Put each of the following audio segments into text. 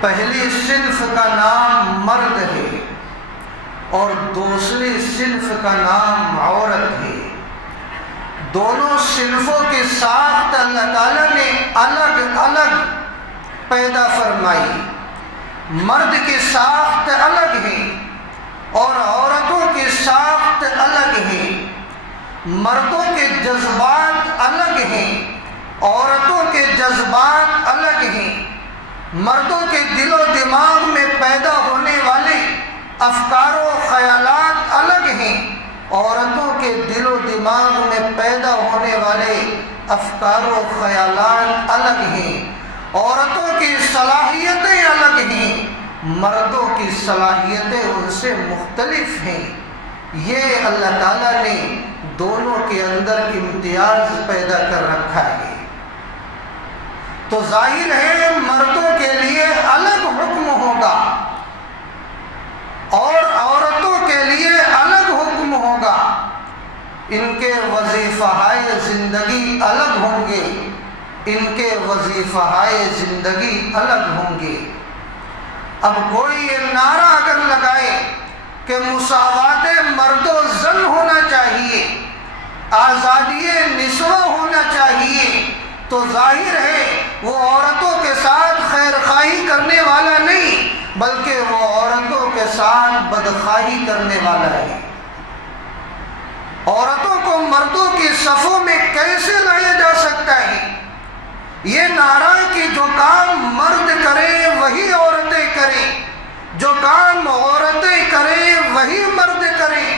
پہلی صنف کا نام مرد ہے اور دوسری صنف کا نام عورت ہے۔ دونوں صنفوں کی ساخت اللہ تعالیٰ نے الگ الگ پیدا فرمائی۔ مرد کی ساخت الگ ہے اور عورتوں کی ساخت الگ ہے۔ مردوں کے جذبات الگ ہیں، عورتوں کے جذبات الگ ہیں۔ مردوں کے دل و دماغ میں پیدا ہونے والے افکار و خیالات الگ ہیں، عورتوں کے دل و دماغ میں پیدا ہونے والے افکار و خیالات الگ ہیں۔ عورتوں کی صلاحیتیں الگ ہیں، مردوں کی صلاحیتیں ان سے مختلف ہیں۔ یہ اللہ تعالیٰ نے دونوں کے اندر امتیاز پیدا کر رکھا ہے۔ تو ظاہر ہے مردوں کے لیے الگ حکم ہوگا اور عورتوں کے لیے الگ حکم ہوگا۔ ان کے وظیفہائے زندگی الگ ہوں گے، ان کے وظیفہائے زندگی الگ ہوں گے۔ اب کوئی یہ نعرہ اگر لگائے کہ مساوات مرد و زن ہونا چاہیے، آزادی نسواں ہونا چاہیے، تو ظاہر ہے وہ عورتوں کے ساتھ خیر خواہی کرنے والا نہیں بلکہ وہ عورتوں کے ساتھ بدخواہی کرنے والا ہے۔ عورتوں کو مردوں کی صفوں میں کیسے لایا جا سکتا ہے؟ یہ نعرہ کہ جو کام مرد کرے وہی عورتیں کریں، جو کام عورتیں کریں وہی مرد کریں،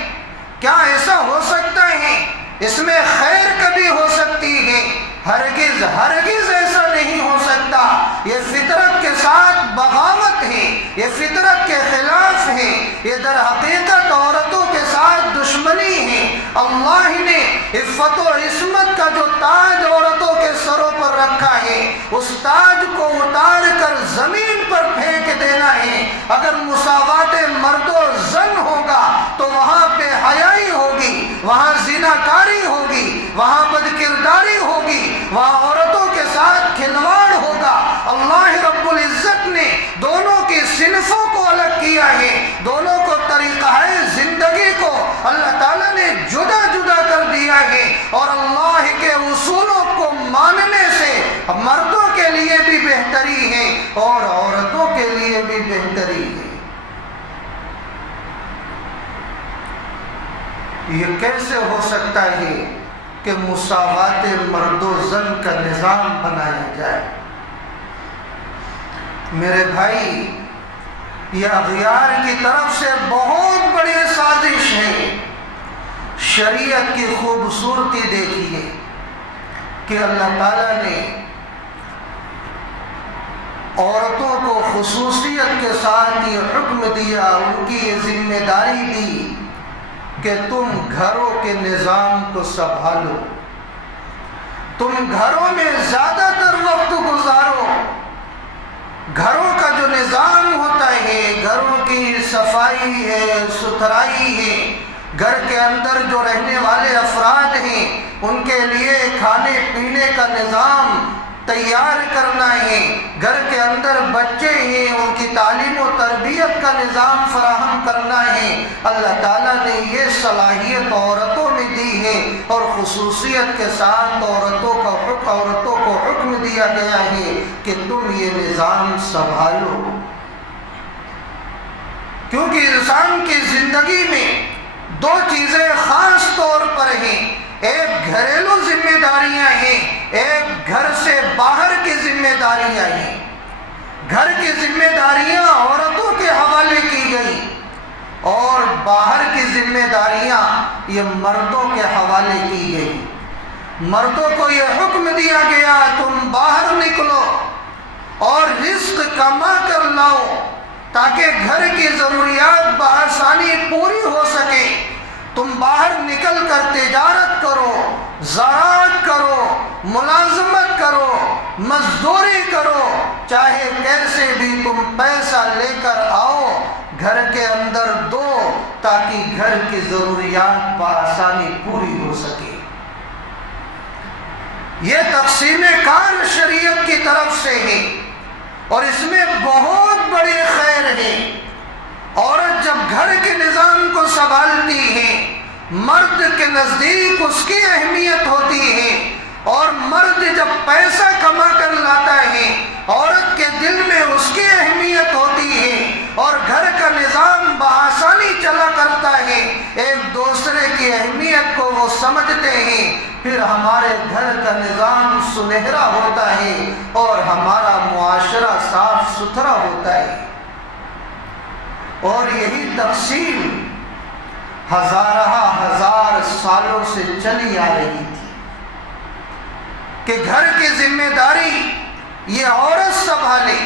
کیا ایسا ہو سکتا ہے؟ اس میں خیر کبھی ہو سکتی ہے؟ ہرگز ہرگز ایسا نہیں ہو سکتا۔ یہ فطرت کے ساتھ بغاوت ہے، یہ فطرت کے خلاف ہے، یہ در حقیقت عورتوں کے ساتھ دشمنی ہے۔ اللہ نے عفت و عصمت کا جو تاج عورتوں کے سروں پر رکھا ہے، اس تاج کو اتار کر زمین پر پھینک دینا ہے۔ اگر مساوات مرد و زن ہوگا تو وہاں بے حیائی ہوگی، وہاں زناکاری ہوگی، وہاں بدکرداری ہوگی، وہاں عورتوں کے ساتھ کھلواڑ ہوگا۔ اللہ رب العزت نے دونوں کی صنفوں کو الگ کیا ہے، دونوں کو طریقہ زندگی کو اللہ تعالیٰ نے جدا جدا کر دیا ہے، اور اللہ کے اصولوں کو ماننے سے مردوں کے لیے بھی بہتری ہے اور عورتوں کے لیے بھی بہتری ہے۔ یہ کیسے ہو سکتا ہے کہ مساوات مرد و زن کا نظام بنایا جائے؟ میرے بھائی، یہ اغیار کی طرف سے بہت بڑی سازش ہے۔ شریعت کی خوبصورتی دیکھیے کہ اللہ تعالیٰ نے عورتوں کو خصوصیت کے ساتھ یہ حکم دیا، ان کی یہ ذمہ داری دی کہ تم گھروں کے نظام کو سنبھالو، تم گھروں میں زیادہ تر وقت گزارو۔ گھروں کا جو نظام ہوتا ہے، گھروں کی صفائی ہے، ستھرائی ہے، گھر کے اندر جو رہنے والے افراد ہیں ان کے لیے کھانے پینے کا نظام تیار کرنا ہے، گھر کے اندر بچے ہیں ان کی تعلیم و تربیت کا نظام فراہم کرنا ہے۔ اللہ تعالیٰ نے یہ صلاحیت عورتوں میں دی ہے اور خصوصیت کے ساتھ عورتوں کو حکم دیا گیا ہے کہ تم یہ نظام سنبھالو، کیونکہ انسان کی زندگی میں دو چیزیں خاص طور پر ہیں، ایک گھریلو ذمہ داریاں ہیں، ایک گھر سے باہر کی ذمہ داریاں ہیں۔ گھر کی ذمہ داریاں عورتوں کے حوالے کی گئی اور باہر کی ذمہ داریاں یہ مردوں کے حوالے کی گئی۔ مردوں کو یہ حکم دیا گیا تم باہر نکلو اور رزق کما کر لاؤ تاکہ گھر کی ضروریات بآسانی پوری ہو سکے۔ تم باہر نکل کر تجارت کرو، زراعت کرو، ملازمت کرو، مزدوری کرو، چاہے کیسے بھی تم پیسہ لے کر آؤ، گھر کے اندر دو تاکہ گھر کی ضروریات بآسانی پوری ہو سکے۔ یہ تقسیم کار شریعت کی طرف سے ہے اور اس میں بہت بڑی خیر ہے۔ عورت جب گھر کے نظام کو سنبھالتی ہے، مرد کے نزدیک اس کی اہمیت ہوتی ہے، اور مرد جب پیسہ کما کر لاتا ہے عورت کے دل میں اس کی اہمیت ہوتی ہے، اور گھر کا نظام بآسانی چلا کرتا ہے، ایک دوسرے کی اہمیت کو وہ سمجھتے ہیں، پھر ہمارے گھر کا نظام سنہرا ہوتا ہے اور ہمارا معاشرہ صاف ستھرا ہوتا ہے۔ اور یہی تقسیم ہزار سالوں سے چلی آ رہی تھی کہ گھر کی ذمہ داری یہ عورت سنبھالے،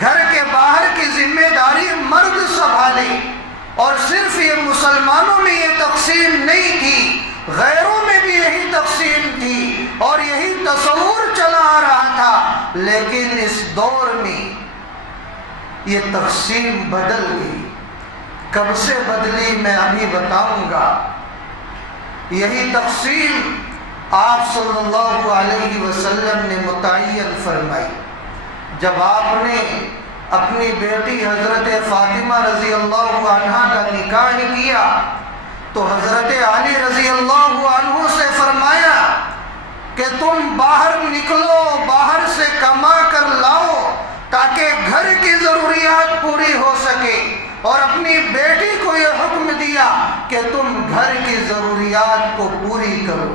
گھر کے باہر کی ذمہ داری مرد سنبھالے۔ اور صرف یہ مسلمانوں میں یہ تقسیم نہیں تھی، غیروں میں بھی یہی تقسیم تھی اور یہی تصور چلا آ رہا تھا، لیکن اس دور میں یہ تقسیم بدل گئی۔ کب سے بدلی میں ابھی بتاؤں گا۔ یہی تقسیم آپ صلی اللہ علیہ وسلم نے متعین فرمائی جب آپ نے اپنی بیٹی حضرت فاطمہ رضی اللہ عنہا کا نکاح کیا، تو حضرت علی رضی اللہ عنہ سے فرمایا کہ تم باہر نکلو، باہر سے کما کر لاؤ تاکہ گھر کی ضروریات پوری ہو سکے، اور اپنی بیٹی کو یہ حکم دیا کہ تم گھر کی ضروریات کو پوری کرو۔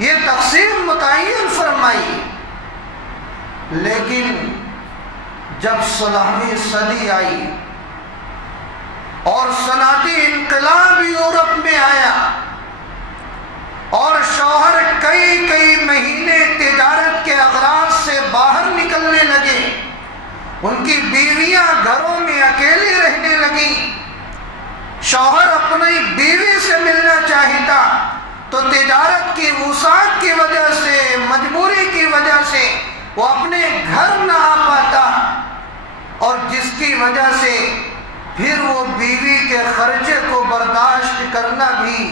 یہ تقسیم متعین فرمائی۔ لیکن جب 16ویں صدی آئی اور صنعتی انقلاب یورپ میں آیا اور شوہر کئی مہینے تجارت کے اغراض سے باہر نکلنے لگے، ان کی بیویاں گھروں میں اکیلی رہنے لگیں، شوہر اپنی بیوی سے ملنا چاہتا تو تجارت کی وسعت کی وجہ سے، مجبوری کی وجہ سے وہ اپنے گھر نہ آ پاتا، اور جس کی وجہ سے پھر وہ بیوی کے خرچے کو برداشت کرنا بھی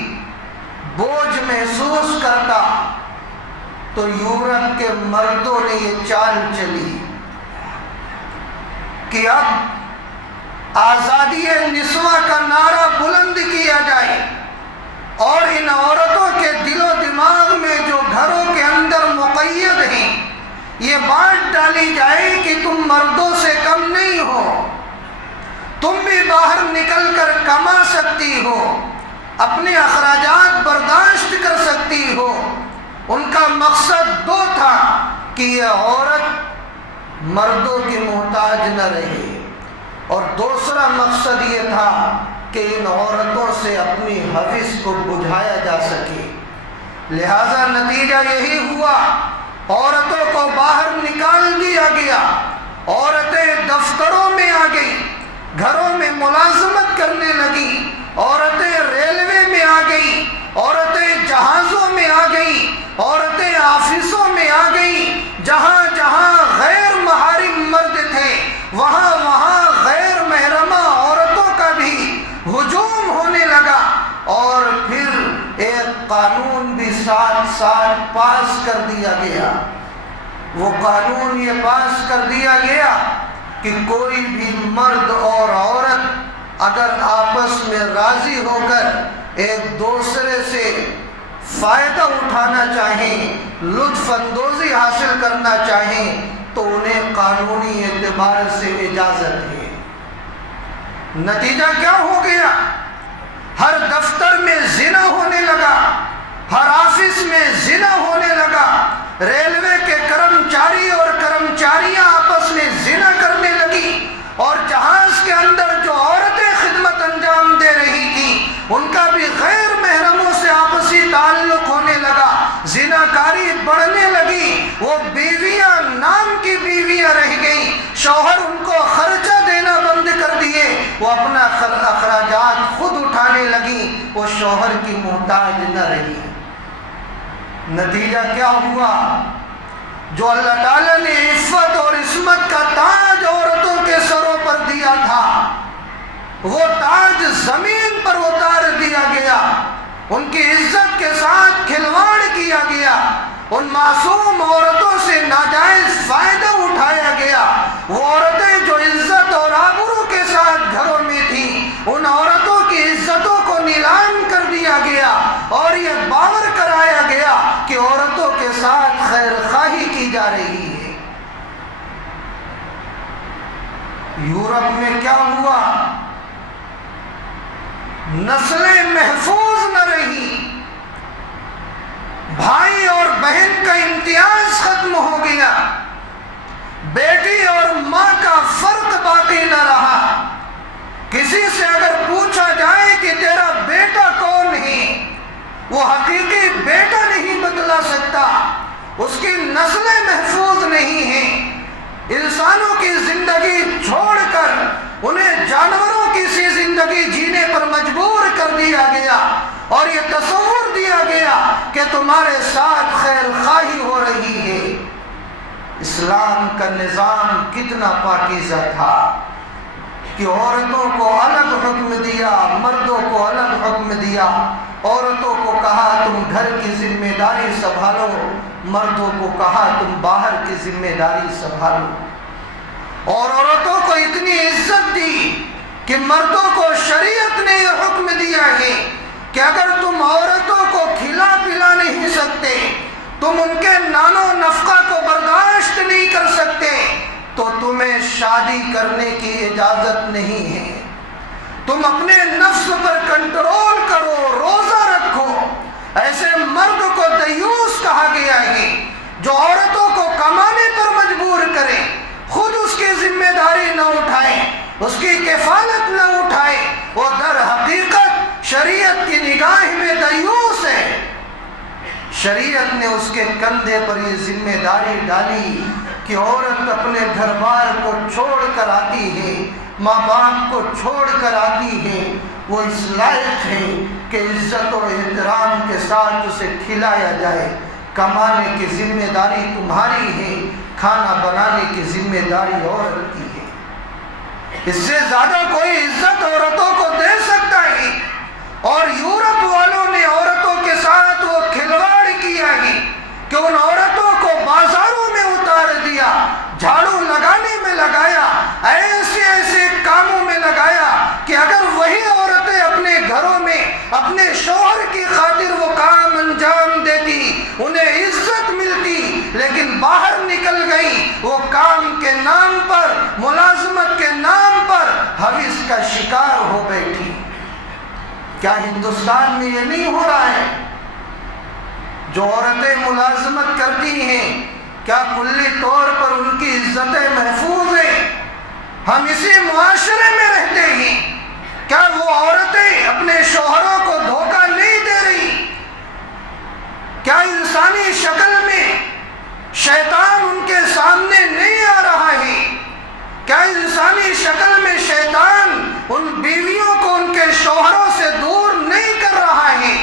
بوجھ محسوس کرتا۔ تو یورپ کے مردوں نے یہ چال چلی کہ اب آزادی نسواں کا نعرہ بلند کیا جائے، اور ان عورتوں کے دل و دماغ میں جو گھروں کے اندر مقید ہیں یہ بات ڈالی جائے کہ تم مردوں سے کم نہیں ہو، تم بھی باہر نکل کر کما سکتی ہو، اپنے اخراجات برداشت کر سکتی ہو۔ ان کا مقصد دو تھا کہ یہ عورت مردوں کی محتاج نہ رہے، اور دوسرا مقصد یہ تھا کہ ان عورتوں سے اپنی حوث کو بجھایا جا سکے۔ لہذا نتیجہ یہی ہوا، عورتوں کو باہر نکال دیا گیا، عورتیں دفتروں میں آ گئی، گھروں میں ملازمت کرنے لگیں، عورتیں ریلوے میں آ گئیں، عورتیں جہازوں میں آ گئیں، عورتیں آفسوں میں آ گئیں، جہاں جہاں غیر محارم مرد تھے وہاں وہاں غیر محرمہ عورتوں کا بھی ہجوم ہونے لگا، اور پھر ایک قانون بھی ساتھ ساتھ پاس کر دیا گیا۔ وہ قانون یہ پاس کر دیا گیا کہ کوئی بھی مرد اور عورت اگر آپس میں راضی ہو کر ایک دوسرے سے فائدہ اٹھانا چاہیں، لطف اندوزی حاصل کرنا چاہیں، تو انہیں قانونی اعتبار سے اجازت ہے۔ نتیجہ کیا ہو گیا؟ ہر دفتر میں زنا ہونے لگا، ہر آفس میں زنا ہونے لگا، ریلوے کے کرمچاری اور کرمچاریاں آپس میں زنا کرنے لگی، اور جہاز کے اندر جو عورتیں خدمت انجام دے رہی تھیں ان کا بھی غیر محرموں سے آپسی تعلق ہونے لگا، زناکاری بڑھنے لگی، وہ بیویاں نام کی بیویاں رہ گئیں، شوہر ان کو خرچہ دینا بند کر دیے، وہ اپنا اخراجات خود اٹھانے لگیں، وہ شوہر کی محتاج نہ رہی۔ نتیجہ کیا ہوا؟ جو اللہ تعالیٰ نے عفت اور عصمت کا تاج عورتوں کے سروں پر دیا تھا، وہ تاج زمین پر اتار دیا گیا، ان کی عزت کے ساتھ کھلواڑ کیا گیا، ان معصوم عورتوں سے ناجائز فائدہ اٹھایا گیا۔ وہ عورت یورپ میں کیا ہوا؟ نسلیں محفوظ نہ رہی، بھائی اور بہن کا امتیاز ختم ہو گیا، بیٹی اور ماں کا فرق باقی نہ رہا۔ کسی سے اگر پوچھا جائے کہ تیرا بیٹا کون ہے، وہ حقیقی بیٹا نہیں بتلا سکتا، اس کی نسلیں محفوظ نہیں ہیں۔ انسانوں کی زندگی چھوڑ کر انہیں جانوروں کی سی زندگی جینے پر مجبور کر دیا گیا، اور یہ تصور دیا گیا کہ تمہارے ساتھ خیر خواہی ہو رہی ہے۔ اسلام کا نظام کتنا پاکیزہ تھا کہ عورتوں کو الگ حکم دیا، مردوں کو الگ حکم دیا۔ عورتوں کو کہا تم گھر کی ذمہ داری سنبھالو، مردوں کو کہا تم باہر کی ذمہ داری سنبھالو۔ اور عورتوں کو اتنی عزت دی کہ مردوں کو شریعت نے یہ حکم دیا ہے کہ اگر تم عورتوں کو کھلا پلا نہیں سکتے، تم ان کے نان و نفقہ کو برداشت نہیں کر سکتے، تو تمہیں شادی کرنے کی اجازت نہیں ہے۔ تم اپنے نفس پر کنٹرول کرو، روزہ رکھو۔ ایسے مرد کو دیوس کہا گیا ہے جو عورتوں کو کمانے پر مجبور کرے، خود اس کی ذمہ داری نہ اٹھائے، اس کی کفالت نہ اٹھائے، وہ در حقیقت شریعت کی نگاہ میں دیوس ہے۔ شریعت نے اس کے کندھے پر یہ ذمہ داری ڈالی کہ عورت اپنے گھر بار کو چھوڑ کر آتی ہے، ماں باپ کو چھوڑ کر آتی ہے، وہ اس لائق ہے کہ عزت و احترام کے ساتھ اسے کھلایا جائے۔ کمانے کی ذمہ داری تمہاری ہے، کھانا بنانے کی ذمہ داری عورت کی ہے۔ اس سے زیادہ کوئی عزت عورتوں کو دے سکتا ہے؟ اور یورپ والوں نے عورتوں کے ساتھ وہ کھلواڑ کیا ہے کہ ان عورتوں کو بازاروں میں اتار دیا، جھاڑو لگانے میں لگایا، ایسے ایسے کاموں میں لگایا کہ اگر وہی عورتیں اپنے گھروں میں اپنے شوہر کی خاطر وہ کام انجام دیتی، انہیں عزت ملتی، لیکن باہر نکل گئی، وہ کام کے نام پر، ملازمت کے نام پر ہوس کا شکار ہو بیٹھی۔ کیا ہندوستان میں یہ نہیں ہو رہا ہے؟ جو عورتیں ملازمت کرتی ہیں، کیا کلی طور پر ان کی عزتیں محفوظ ہیں؟ ہم اسی معاشرے میں رہتے ہیں، کیا وہ عورتیں اپنے شوہروں کو دھوکہ نہیں دے رہی؟ کیا انسانی شکل میں شیطان ان کے سامنے نہیں آ رہا ہے؟ کیا انسانی شکل میں شیطان ان بیویوں کو ان کے شوہروں سے دور نہیں کر رہا ہے؟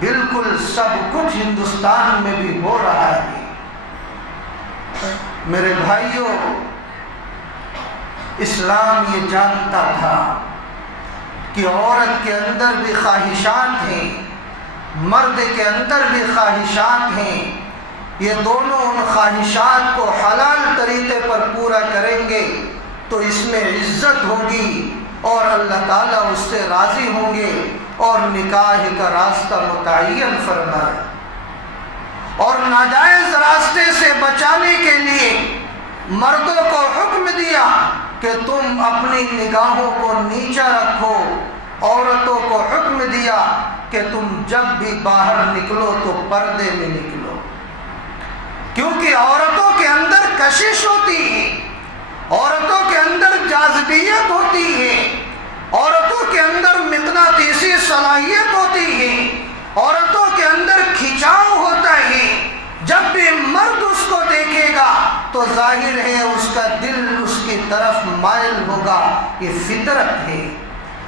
بالکل سب کچھ ہندوستان میں بھی ہو رہا ہے۔ میرے بھائیوں، اسلام یہ جانتا تھا کہ عورت کے اندر بھی خواہشات ہیں، مرد کے اندر بھی خواہشات ہیں، یہ دونوں ان خواہشات کو حلال طریقے پر پورا کریں گے تو اس میں عزت ہوگی اور اللہ تعالیٰ اس سے راضی ہوں گے اور نکاح کا راستہ متعین فرمائے۔ اور ناجائز راستے سے بچانے کے لیے مردوں کو حکم دیا کہ تم اپنی نگاہوں کو نیچا رکھو، عورتوں کو حکم دیا کہ تم جب بھی باہر نکلو تو پردے میں نکلو، کیونکہ عورتوں کے اندر کشش ہوتی ہے، عورتوں کے اندر جاذبیت ہوتی ہے، عورتوں کے اندر مقناطیسی صلاحیت ہوتی ہے، عورتوں کے اندر کھنچاؤ ہوتا ہے۔ جب بھی مرد اس کو دیکھے گا تو ظاہر ہے اس کا دل اس کی طرف مائل ہوگا، یہ فطرت ہے۔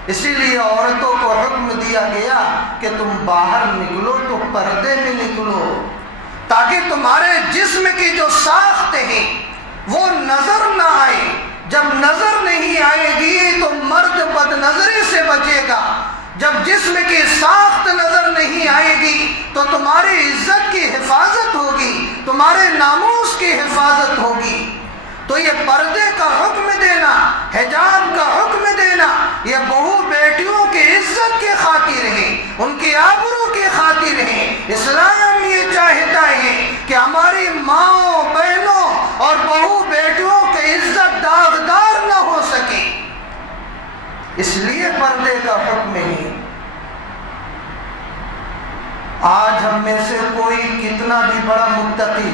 اسی لیے عورتوں کو حکم دیا گیا کہ تم باہر نکلو تو پردے میں نکلو، تاکہ تمہارے جسم کی جو ساخت ہے وہ نظر نہ آئے۔ جب نظر نہیں آئے گی تو مرد بد نظری سے بچے گا، جب جسم کی ساخت نظر نہیں آئے گی تو تمہاری عزت کی حفاظت ہوگی، تمہارے ناموس کی حفاظت ہوگی۔ تو یہ پردے کا حکم دینا، حجاب کا حکم دینا، یہ بہو بیٹیوں کی عزت کی خاطر ہے، ان کی آبرو کی خاطر ہے۔ اسلام یہ چاہتا ہے کہ ہماری ماؤں، بہنوں اور بہو بیٹیوں کی عزت داغدار نہ ہم میں سے کوئی کتنا بھی بڑا متقی